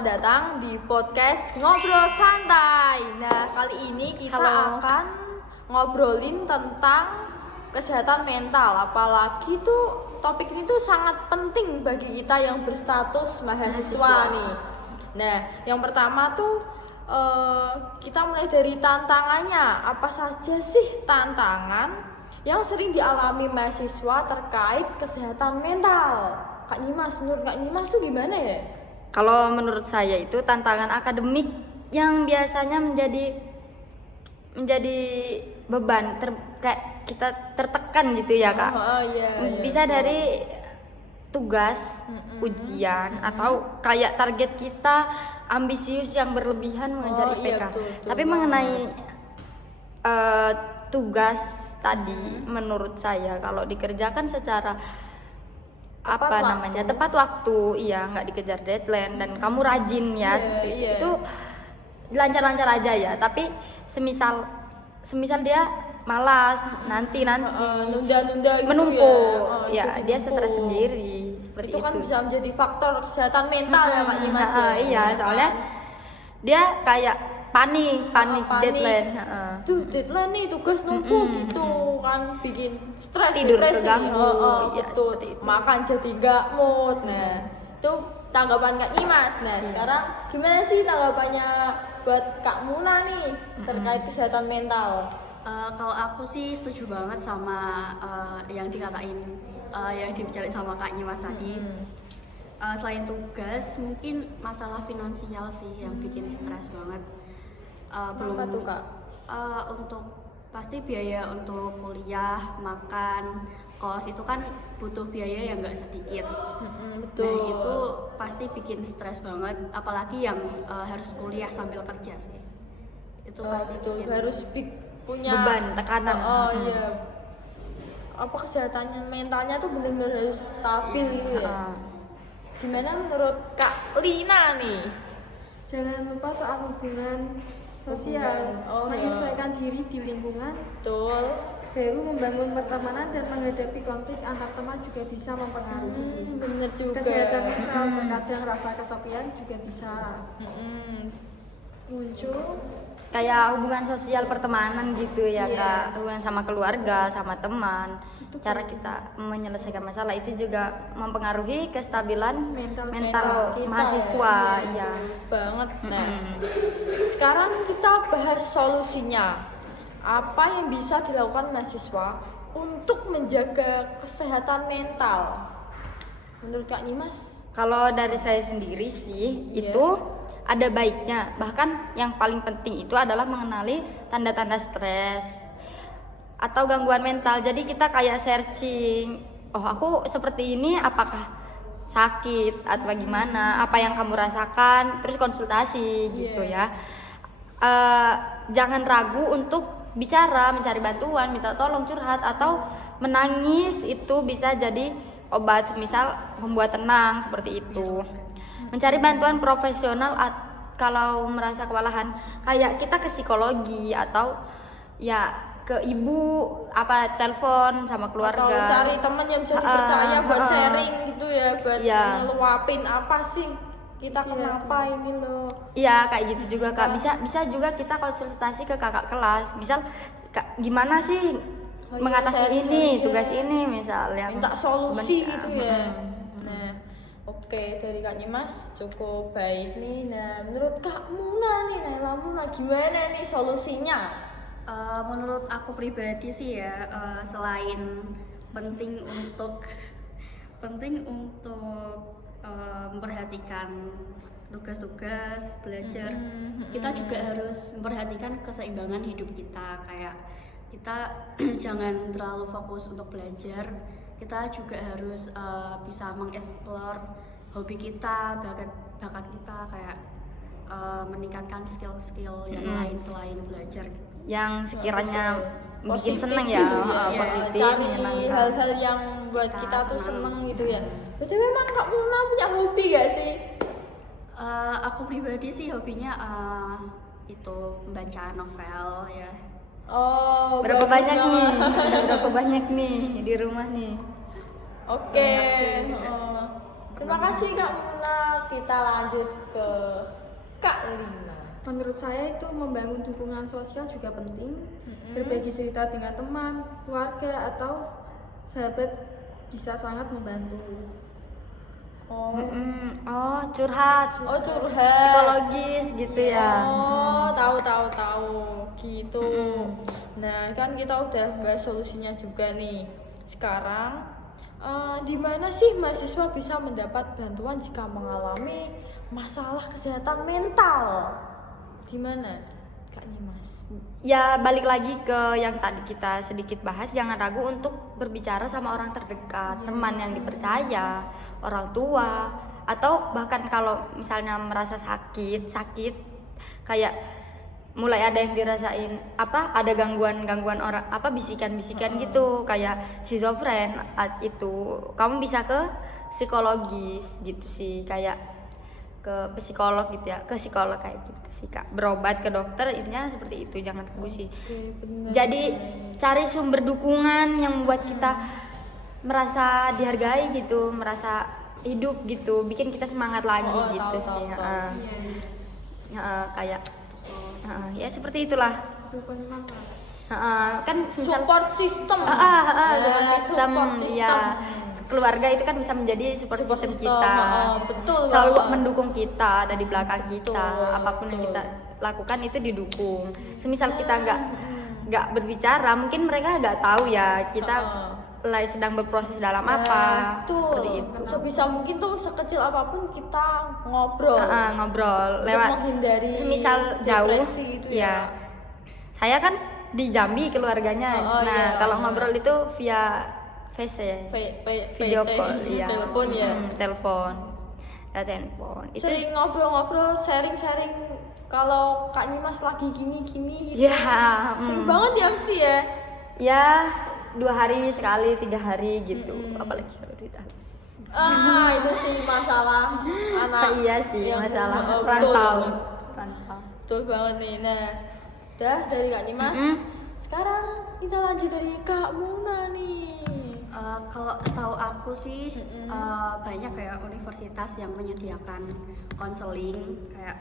selamat datang di podcast Ngobrol Santai. Nah, kali ini kita akan ngobrolin tentang kesehatan mental. Apalagi tuh topik ini tuh sangat penting bagi kita yang berstatus mahasiswa nih. Nah, yang pertama tuh kita mulai dari tantangannya. Apa saja sih tantangan yang sering dialami mahasiswa terkait kesehatan mental? Kak Nyimas, menurut Kak Nyimas tuh gimana ya? Kalau menurut saya itu tantangan akademik yang biasanya menjadi beban, kayak kita tertekan gitu ya Kak. Iya. Bisa dari tugas, ujian, atau kayak target kita ambisius yang berlebihan mengejar IPK. Betul. Tapi mengenai tugas tadi, menurut saya kalau dikerjakan secara tepat waktu, iya, nggak dikejar deadline dan kamu rajin ya, itu lancar-lancar aja ya. Tapi semisal dia malas, nanti nunda-nunda gitu menumpuk, ya, dia stres sendiri. Seperti itu kan bisa menjadi faktor kesehatan mental ya Kak Nyimas. Iya, soalnya dia kayak panik deadline. Tuh deadline nih, tugas numpuk gitu kan, bikin stres, tidur depresi. terganggu, Betul. Makan jadi nggak mood. Nah, itu tanggapan Kak Nyimas. Nah, sekarang gimana sih tanggapannya buat Kak Muna nih terkait kesehatan mental? Kalau aku sih setuju banget sama yang dikatain, yang dibicarain sama Kak Nyimas tadi. Selain tugas, mungkin masalah finansial sih yang bikin stres banget. Belum apa tuh Kak? Untuk pasti biaya untuk kuliah, makan, kos itu kan butuh biaya yang nggak sedikit. Betul. Nah itu pasti bikin stres banget, apalagi yang harus kuliah sambil kerja sih. Itu pasti betul. bikin Harus punya beban, tekanan. Iya. Apa kesehatannya mentalnya tuh benar-benar harus stabil gitu ya. Gimana menurut Kak Lina nih? Jangan lupa soal hubungan sosial, menyesuaikan diri di lingkungan, Betul. baru membangun pertemanan dan menghadapi konflik antar teman juga bisa mempengaruhi. Bener juga. Kesehatan mental, terkadang rasa kesepian juga bisa muncul. Kayak hubungan sosial pertemanan gitu ya Kak, hubungan sama keluarga, sama teman, cara kita menyelesaikan masalah itu juga mempengaruhi kestabilan mental kita, mahasiswa ya. Banget. Nah, sekarang kita bahas solusinya. Apa yang bisa dilakukan mahasiswa untuk menjaga kesehatan mental? Menurut Kak Nyimas? Kalau dari saya sendiri sih itu ada baiknya, bahkan yang paling penting itu adalah mengenali tanda-tanda stres atau gangguan mental. Jadi kita kayak searching, oh aku seperti ini, apakah sakit atau bagaimana, apa yang kamu rasakan, terus konsultasi gitu ya. Jangan ragu untuk bicara, mencari bantuan, minta tolong, curhat, atau menangis. Itu bisa jadi obat, misal membuat tenang, seperti itu. Mencari bantuan profesional kalau merasa kewalahan, kayak kita ke psikologi atau ya ke ibu, telepon sama keluarga, atau cari teman yang bisa dipercaya buat sharing gitu ya, buat ngeluapin apa sih kita kenapa ini loh. Iya, kayak gitu juga Kak. Bisa juga kita konsultasi ke kakak kelas, misal gimana sih mengatasi ini, tugas ini misalnya, minta solusi gitu ya. Nah, oke, dari Kak Nyimas cukup baik nih. Nah, menurut Kak Muna nih, Naila Muna, gimana nih solusinya? Menurut aku pribadi sih ya, selain penting untuk memperhatikan tugas-tugas belajar, kita juga harus memperhatikan keseimbangan hidup kita. Kayak kita jangan terlalu fokus untuk belajar, kita juga harus bisa mengeksplor hobi kita, bakat kita, kayak meningkatkan skill-skill yang lain selain belajar yang sekiranya bikin Positif seneng gitu positif, cari menyenangkan. hal-hal yang buat kita tuh seneng gitu ya. Berarti memang Kak Muna punya hobi gak sih? Aku pribadi sih hobinya itu membaca novel ya. Berapa banyak nih di rumah nih? Oke. Banyak sih, Terima kasih Kak Muna kita lanjut ke Kak Lina. Menurut saya itu membangun dukungan sosial juga penting. Berbagi cerita dengan teman, keluarga atau sahabat bisa sangat membantu. Oh, Oh, curhat. oh curhat. Psikologis gitu ya. Oh, tahu gitu. Nah, kan kita udah bahas solusinya juga nih. Sekarang di mana sih mahasiswa bisa mendapat bantuan jika mengalami masalah kesehatan mental? Di mana? Kak Nyimas. Ya balik lagi ke yang tadi kita sedikit bahas, jangan ragu untuk berbicara sama orang terdekat, teman yang dipercaya, orang tua, atau bahkan kalau misalnya merasa sakit kayak mulai ada yang dirasain ada gangguan orang bisikan gitu kayak schizofren, itu kamu bisa ke psikologis gitu sih, kayak ke psikolog gitu ya, ke psikolog kayak gitu sih Kak, berobat ke dokter, intinya seperti itu, jangan ragu sih. Jadi cari sumber dukungan yang membuat kita merasa dihargai gitu, merasa hidup gitu, bikin kita semangat lagi gitu sih. Kayak ya seperti itulah. Kan Support system. support system, support ya. system. Keluarga itu kan bisa menjadi support system kita, betul selalu banget. mendukung kita, ada di belakang kita, Betul, apapun yang betul. kita lakukan itu didukung. Semisal kita nggak berbicara, mungkin mereka nggak tahu ya kita lagi sedang berproses dalam apa, Betul. seperti itu. Sebisa mungkin tuh sekecil apapun kita ngobrol. Ngobrol Untuk lewat, menghindari semisal jauh, depresi gitu ya. Saya kan di Jambi keluarganya, kalau ngobrol itu via face ya, video call, iya. Telepon ya. Telepon. Itu Sering ngobrol-ngobrol, sharing-sharing kalau Kak Nyimas lagi gini gitu. ya, Sering banget ya mesti ya. ya 2 hari sekali, 3 hari gitu, apalagi kalau duit habis. Itu sih masalah anak. Iya sih, yang masalah betul rantau. banget. Betul banget nih. Nah, udah dari Kak Nyimas. Sekarang kita lanjut dari Kak Muna nih. Kalau tahu aku sih banyak kayak universitas yang menyediakan konseling kayak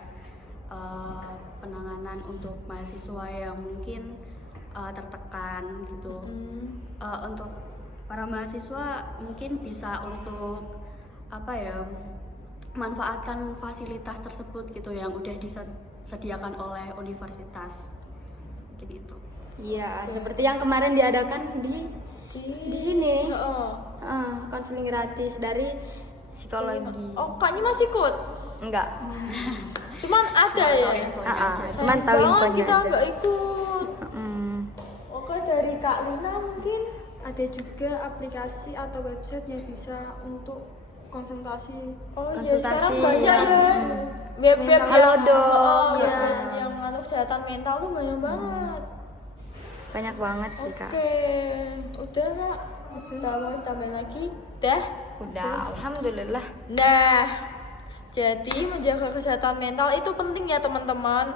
penanganan untuk mahasiswa yang mungkin tertekan gitu. Untuk para mahasiswa mungkin bisa untuk manfaatkan fasilitas tersebut gitu yang udah disediakan oleh universitas gitu. Iya, seperti yang kemarin diadakan di sini. Konseling gratis dari psikologi. Oh, Kak Nyimas ikut? Enggak. Cuman ada ya. Cuman tahu Sayang infonya banget kita aja. nggak ikut. Oke, dari Kak Lina mungkin. Ada juga aplikasi atau website yang bisa untuk konsultasi. Oh iya, Konsultasi, sekarang banyak ya. ya. Web-web Halodoc, yang, ya. yang kesehatan mental tuh banyak banget. Banyak banget sih Kak. Oke, udah Kak. Udah mau tambahin lagi? Udah? Udah, alhamdulillah. Nah, jadi menjaga kesehatan mental itu penting ya teman-teman.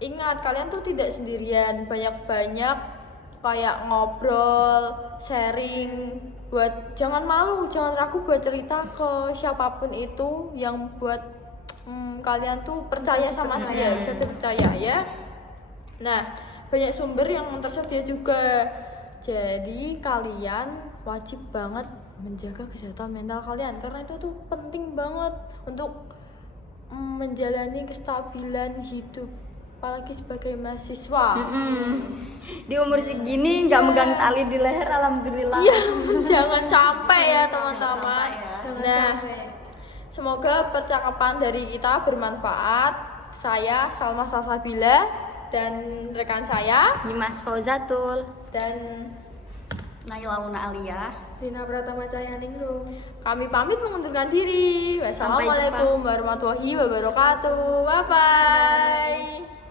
Ingat, kalian tuh tidak sendirian. Banyak-banyak kayak ngobrol, sharing, buat jangan malu, jangan ragu buat cerita ke siapapun itu yang buat kalian tuh percaya sama dia, bisa dipercaya ya. Nah, banyak sumber yang tersedia juga. Jadi kalian wajib banget menjaga kesehatan mental kalian karena itu tuh penting banget untuk menjalani kestabilan hidup, apalagi sebagai mahasiswa. Di umur segini nggak megang tali di leher, alhamdulillah. Iya, jangan sampai ya teman-teman. Jangan Nah, sampai. semoga percakapan dari kita bermanfaat. Saya Salma Salsabila dan rekan saya Nyimas Fauzatul. dan Naila Una Alia. Dina Pratama Cahyaningrum. kami pamit mengundurkan diri. Sampai jumpa. Wassalamualaikum warahmatullahi wabarakatuh. Bye bye.